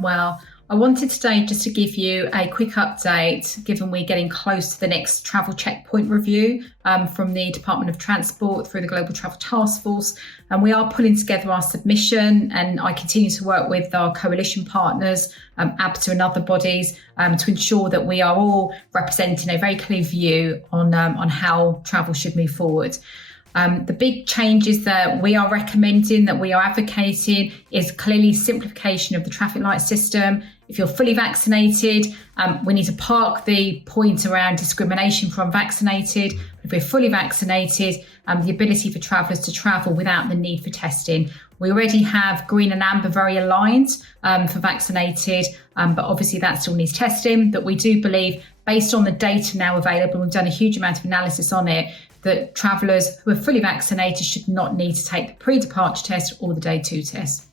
Well, I wanted today just to give you a quick update, given we're getting close to the next travel checkpoint review from the Department of Transport through the Global Travel Task Force. And we are pulling together our submission, and I continue to work with our coalition partners, ABTA and other bodies, to ensure that we are all representing a very clear view on how travel should move forward. The big changes that we are recommending, that we are advocating, is clearly simplification of the traffic light system. If you're fully vaccinated, we need to park the point around discrimination for unvaccinated. If we're fully vaccinated, the ability for travellers to travel without the need for testing. We already have green and amber very aligned for vaccinated, but obviously that still needs testing. But we do believe, based on the data now available, we've done a huge amount of analysis on it, that travellers who are fully vaccinated should not need to take the pre-departure test or the day 2 test.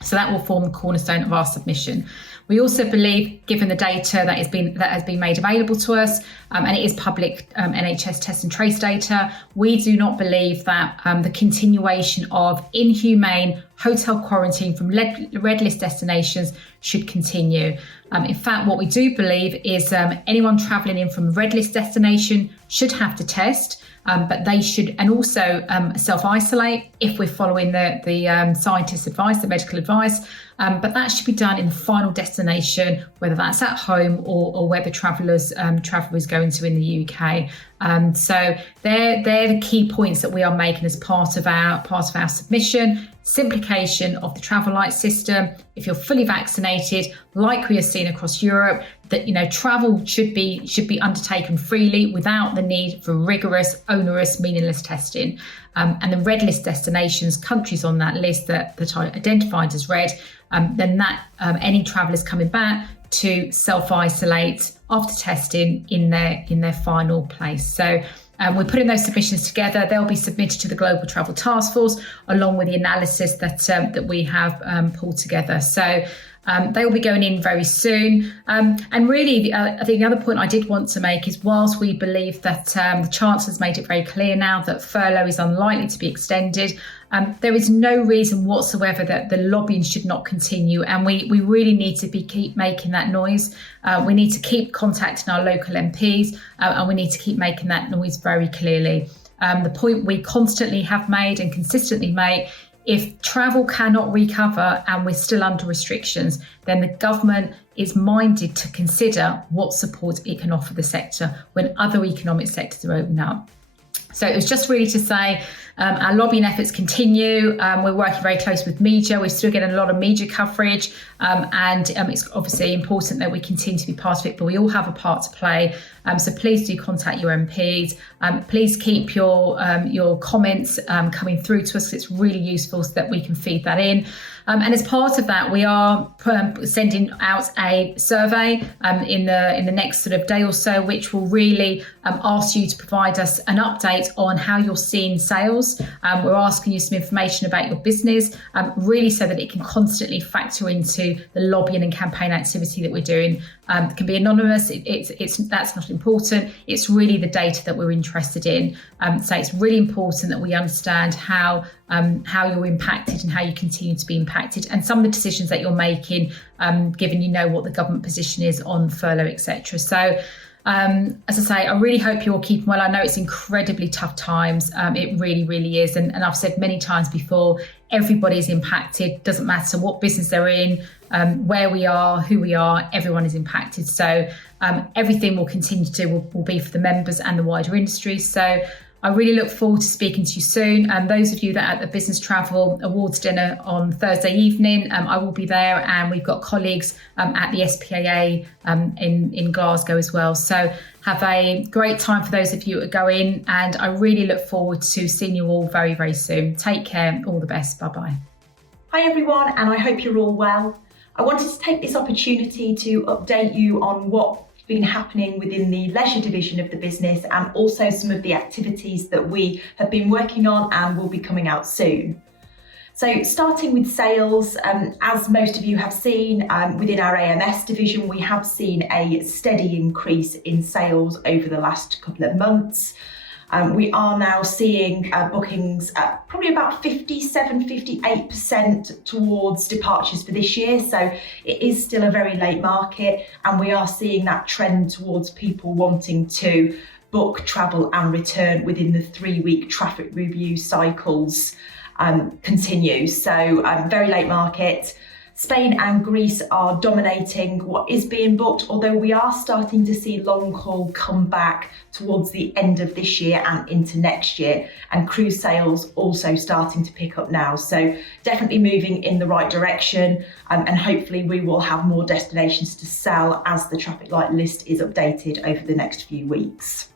So that will form the cornerstone of our submission. We also believe, given the data that has been made available to us, and it is public NHS test and trace data, we do not believe that the continuation of inhumane hotel quarantine from red list destinations should continue. In fact, what we do believe is anyone travelling in from a red list destination should have to test, but they should, and also self-isolate if we're following the scientists' advice, the medical advice. But that should be done in the final destination, whether that's at home or where the traveller is going to in the UK. So they're the key points that we are making as part of our submission. Simplification of the travel light system. If you're fully vaccinated, like we have seen across Europe, that travel should be undertaken freely without the need for rigorous, onerous, meaningless testing. And the red list destinations, countries on that list that are identified as red, then that any travellers coming back to self-isolate after testing in their final place. So we're putting those submissions together. They'll be submitted to the Global Travel Task Force along with the analysis that we have pulled together. So they will be going in very soon. And really, I think the other point I did want to make is, whilst we believe that the Chancellor's made it very clear now that furlough is unlikely to be extended, there is no reason whatsoever that the lobbying should not continue. And we really need to keep making that noise. We need to keep contacting our local MPs, and we need to keep making that noise very clearly. The point we constantly have made and consistently make: if travel cannot recover and we're still under restrictions, then the government is minded to consider what support it can offer the sector when other economic sectors are opening up. So it was just really to say our lobbying efforts continue. We're working very close with media. We're still getting a lot of media coverage, and it's obviously important that we continue to be part of it, but we all have a part to play. So please do contact your MPs. Please keep your comments coming through to us. It's really useful so that we can feed that in. And as part of that, we are sending out a survey in the next sort of day or so, which will really ask you to provide us an update on how you're seeing sales. We're asking you some information about your business, really so that it can constantly factor into the lobbying and campaign activity that we're doing. It can be anonymous. That's not important. It's really the data that we're interested in. So it's really important that we understand how you're impacted and how you continue to be impacted, and some of the decisions that you're making, given what the government position is on furlough, etc. So as I say, I really hope you're keeping well. I know it's incredibly tough times. It really, really is. And I've said many times before, everybody's impacted. Doesn't matter what business they're in, where we are, who we are, everyone is impacted. So everything we'll continue to do will be for the members and the wider industry. So I really look forward to speaking to you soon. And those of you that are at the Business Travel Awards dinner on Thursday evening, I will be there, and we've got colleagues at the SPAA in Glasgow as well. So have a great time for those of you that are going, and I really look forward to seeing you all very, very soon. Take care. All the best. Bye-bye. Hi everyone, and I hope you're all well. I wanted to take this opportunity to update you on what's been happening within the leisure division of the business, and also some of the activities that we have been working on and will be coming out soon. So starting with sales, as most of you have seen, within our AMS division, we have seen a steady increase in sales over the last couple of months. We are now seeing bookings at probably about 57-58% towards departures for this year. So it is still a very late market, and we are seeing that trend towards people wanting to book, travel and return within the 3-week traffic review cycles continue. So very late market. Spain and Greece are dominating what is being booked, although we are starting to see long haul come back towards the end of this year and into next year, and cruise sales also starting to pick up now. So definitely moving in the right direction, and hopefully we will have more destinations to sell as the traffic light list is updated over the next few weeks.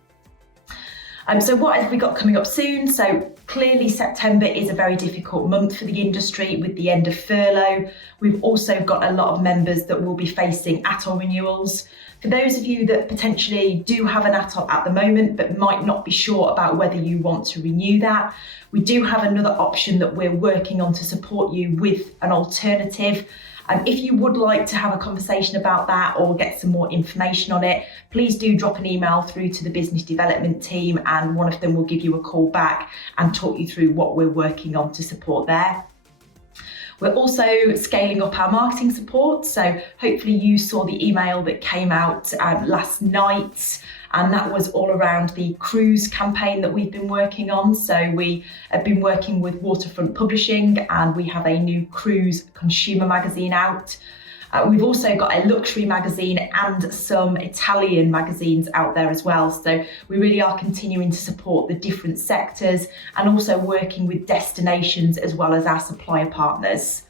So what have we got coming up soon? So clearly September is a very difficult month for the industry with the end of furlough. We've also got a lot of members that will be facing ATOL renewals. For those of you that potentially do have an ATOL at the moment but might not be sure about whether you want to renew that, we do have another option that we're working on to support you with an alternative. If you would like to have a conversation about that or get some more information on it, please do drop an email through to the business development team, and one of them will give you a call back and talk you through what we're working on to support there. We're also scaling up our marketing support. So hopefully you saw the email that came out last night, and that was all around the cruise campaign that we've been working on. So we have been working with Waterfront Publishing, and we have a new cruise consumer magazine out. We've also got a luxury magazine and some Italian magazines out there as well. So we really are continuing to support the different sectors and also working with destinations as well as our supplier partners.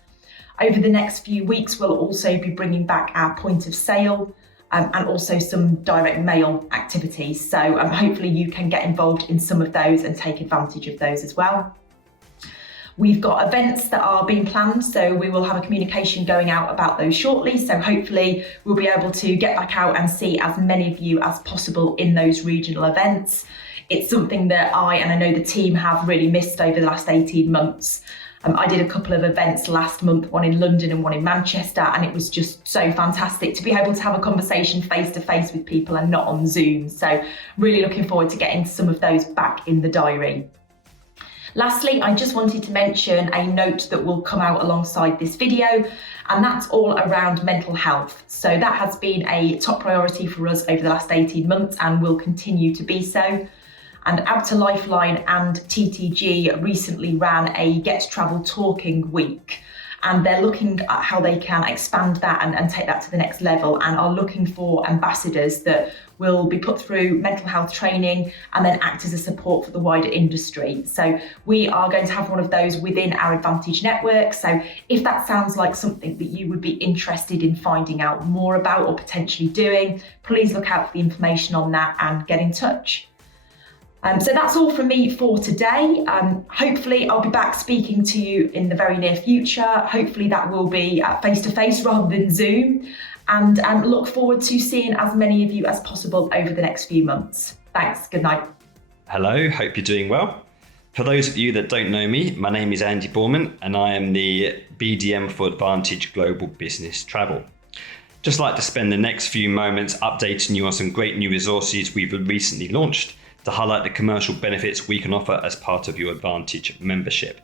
Over the next few weeks, we'll also be bringing back our point of sale and also some direct mail activities. So hopefully you can get involved in some of those and take advantage of those as well. We've got events that are being planned, so we will have a communication going out about those shortly. So hopefully we'll be able to get back out and see as many of you as possible in those regional events. It's something that I know the team have really missed over the last 18 months. I did a couple of events last month, one in London and one in Manchester, and it was just so fantastic to be able to have a conversation face to face with people and not on Zoom. So really looking forward to getting some of those back in the diary. Lastly, I just wanted to mention a note that will come out alongside this video, and that's all around mental health. So that has been a top priority for us over the last 18 months and will continue to be so. And Abta Lifeline and TTG recently ran a Get Travel Talking Week, and they're looking at how they can expand that and take that to the next level, and are looking for ambassadors that will be put through mental health training and then act as a support for the wider industry. So we are going to have one of those within our Advantage network. So if that sounds like something that you would be interested in finding out more about or potentially doing, please look out for the information on that and get in touch. So that's all from me for today. Hopefully I'll be back speaking to you in the very near future. Hopefully that will be face-to-face rather than Zoom, and look forward to seeing as many of you as possible over the next few months. Thanks, good night. Hello, hope you're doing well. For those of you that don't know me, my name is Andy BOORMAN and I am the BDM for Advantage Global Business Travel. Just like to spend the next few moments updating you on some great new resources we've recently launched to highlight the commercial benefits we can offer as part of your Advantage membership.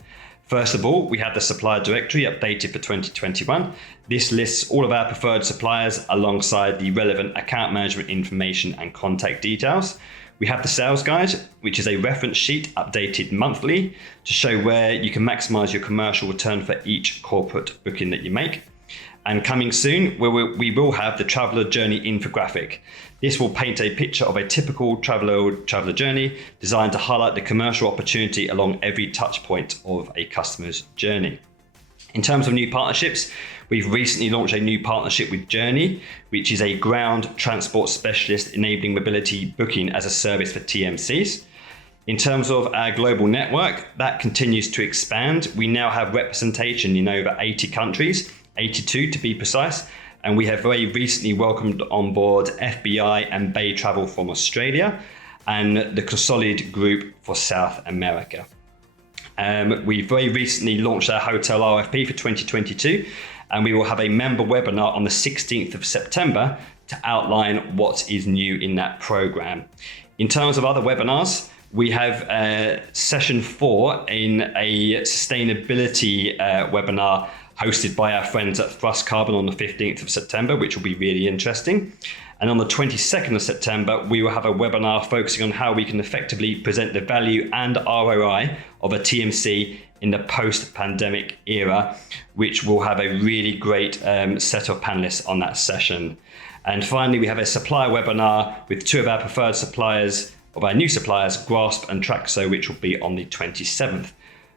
First of all, we have the supplier directory updated for 2021. This lists all of our preferred suppliers alongside the relevant account management information and contact details. We have the sales guide, which is a reference sheet updated monthly to show where you can maximize your commercial return for each corporate booking that you make. And coming soon, we will have the traveller journey infographic. This will paint a picture of a typical traveller journey designed to highlight the commercial opportunity along every touch point of a customer's journey. In terms of new partnerships, we've recently launched a new partnership with Journey, which is a ground transport specialist enabling mobility booking as a service for TMCs. In terms of our global network, that continues to expand. We now have representation in over 80 countries, 82 to be precise, and we have very recently welcomed on board FBI and Bay Travel from Australia and the Consolid Group for South America. We very recently launched our hotel RFP for 2022, and we will have a member webinar on the 16th of September to outline what is new in that program. In terms of other webinars, we have session 4 in a sustainability webinar hosted by our friends at Thrust Carbon on the 15th of September, which will be really interesting. And on the 22nd of September, we will have a webinar focusing on how we can effectively present the value and ROI of a TMC in the post-pandemic era, which will have a really great set of panelists on that session. And finally, we have a supplier webinar with 2 of our preferred suppliers, of our new suppliers, Grasp and Traxo, which will be on the 27th.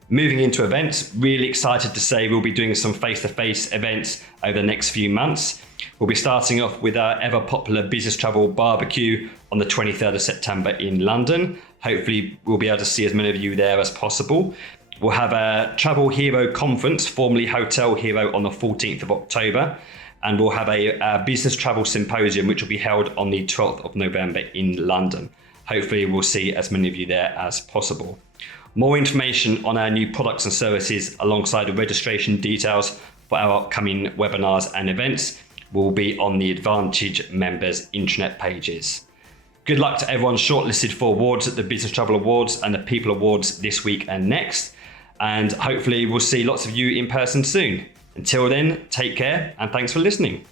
Moving into events, really excited to say we'll be doing some face-to-face events over the next few months. We'll be starting off with our ever popular business travel barbecue on the 23rd of September in London. Hopefully we'll be able to see as many of you there as possible. We'll have a Travel Hero conference, formerly Hotel Hero, on the 14th of October. And we'll have a business travel symposium, which will be held on the 12th of November in London. Hopefully we'll see as many of you there as possible. More information on our new products and services alongside the registration details for our upcoming webinars and events will be on the Advantage members intranet pages. Good luck to everyone shortlisted for awards at the Business Travel Awards and the People Awards this week and next. And hopefully we'll see lots of you in person soon. Until then, take care and thanks for listening.